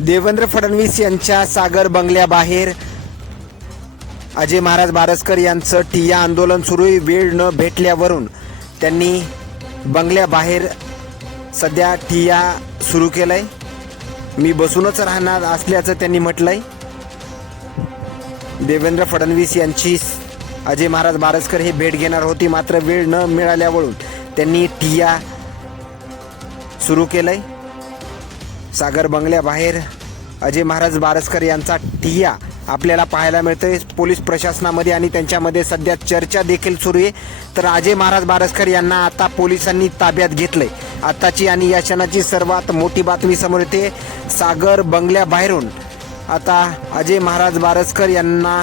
देवेंद्र फडणवीस यांच्या सागर बंगल्याबाहेर अजय महाराज बारसकर यांचं ठिय्या आंदोलन सुरू वेळ न भेटल्यावरून त्यांनी बंगल्याबाहेर सध्या ठिय्या सुरू केलंय. मी बसूनच राहणार असल्याचं त्यांनी म्हटलंय. देवेंद्र फडणवीस यांची अजय महाराज बारसकर हे भेट घेणार होती. मात्र वेळ न मिळाल्यावरून त्यांनी ठिय्या सुरू केलंय. सागर बंगल्याबाहेर अजय महाराज बारसकर यांचा ठिय्या आपल्याला पाहायला मिळतोय. पोलीस प्रशासनामध्ये आणि त्यांच्यामध्ये सध्या चर्चा देखील सुरू आहे. तर अजय महाराज बारसकर यांना आता पोलिसांनी ताब्यात घेतलंय. आत्ताची आणि या क्षणाची सर्वात मोठी बातमी समोर येते. सागर बंगल्याबाहेरून आता अजय महाराज बारसकर यांना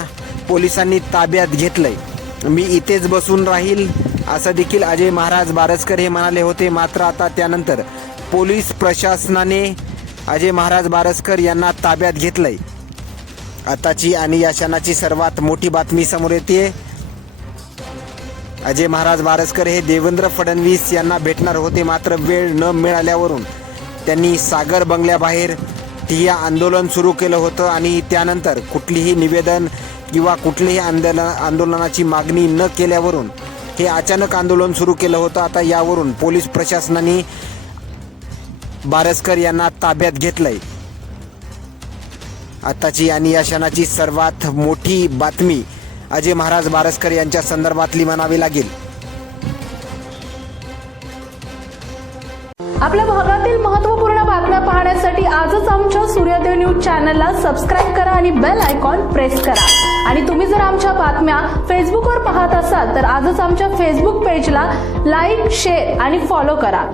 पोलिसांनी ताब्यात घेतलंय. मी इथेच बसून राहील. असं देखील अजय महाराज बारसकर हे म्हणाले होते. मात्र आता त्यानंतर पोलीस प्रशासनाने अजय महाराज बारसकर यांना ताब्यात घेतलंय. आताची आणि या क्षणाची सर्वात मोठी बातमी समोर येते. अजय महाराज बारसकर हे देवेंद्र फडणवीस यांना भेटणार होते मात्र वेळ न मिळाल्यावरून त्यांनी सागर बंगल्याबाहेर ठिय्या आंदोलन सुरू केलं होतं आणि त्यानंतर कुठलीही निवेदन किंवा कुठलीही आंदोलन आंदोलनाची मागणी न केल्यावरून हे अचानक आंदोलन सुरू केलं होतं. आता यावरून पोलीस प्रशासनाने बारसकर यांना ताब्यात घेतलंय. आताची आणि या क्षणाची सर्वात मोठी बातमी अजय महाराज बारसकर यांच्या संदर्भातली म्हणावी लागेल. आपल्या भागातील महत्त्वपूर्ण बातम्या पाहण्यासाठी आजच आमच्या सूर्योदय न्यूज चॅनलला सबस्क्राईब करा आणि बेल आयकॉन प्रेस करा. आणि तुम्ही जर आमच्या बातम्या फेसबुकवर पाहत असाल तर आजच आमच्या फेसबुक पेजला लाईक शेअर आणि फॉलो करा.